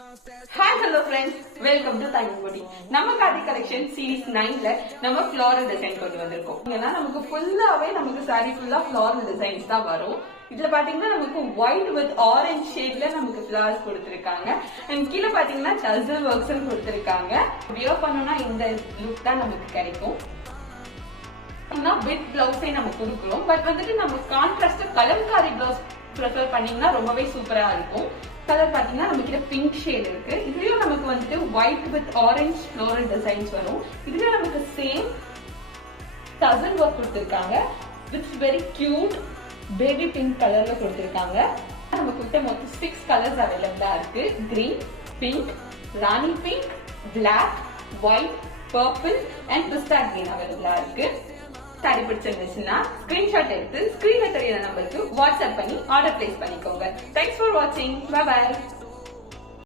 Hi hello friends, welcome to Thanibody. நம்ம khadi collection series 9ல நம்ம floral design கொண்டு வந்திருக்கோம். இங்கனா நமக்கு ஃபுல்லாவே நமக்கு saree ஃபுல்லா floral designs தான் வரும். இதுல பாத்தீங்கன்னா நமக்கு white with orange shadeல நமக்கு flowers கொடுத்திருக்காங்க. and கீழ பாத்தீங்கன்னா tassel works கொடுத்திருக்காங்க. wear பண்ணனும்னா இந்த லுக் தான் நமக்கு கிடைக்கும். நம்ம வித் ப்ளவுஸே நம்ம கொடுக்கிறோம். பட் வந்துட்டு நம்ம கான்ட்ராஸ்ட் கலம்காரி ப்ளவுஸ் ப்ரிஃபர் பண்ணீங்கன்னா ரொம்பவே சூப்பரா இருக்கும். கலர் பாத்தீங்கன்னா நம்ம கிட்ட பிங்க் ஷேட் இருக்கு. இதுலயும் நமக்கு வந்துட்டு white with orange floral designs வரும். இதுலயும் நமக்கு சேம் டசல் ஒர்க் கொடுத்திருக்காங்க. With very cute baby pink கலர்ல கொடுத்திருக்காங்க. நம்ம கிட்ட மொத்தம் 6 கலர்ஸ் அவைலபிளா இருக்கு. Green, pink, rani pink, black, white, purple and pista green அவைலபிளா இருக்கு. சாரி பிடிச்சிருந்துச்சுன்னா ஸ்கிரீன்ஷாட் எடுத்து ஸ்கிரீன்ல தெரியற நம்பருக்கு வாட்ஸ்அப் பண்ணி ஆர்டர் பிளேஸ் பண்ணிக்கோங்க. தேங்க்ஸ் ஃபார் வாட்சிங். Bye by.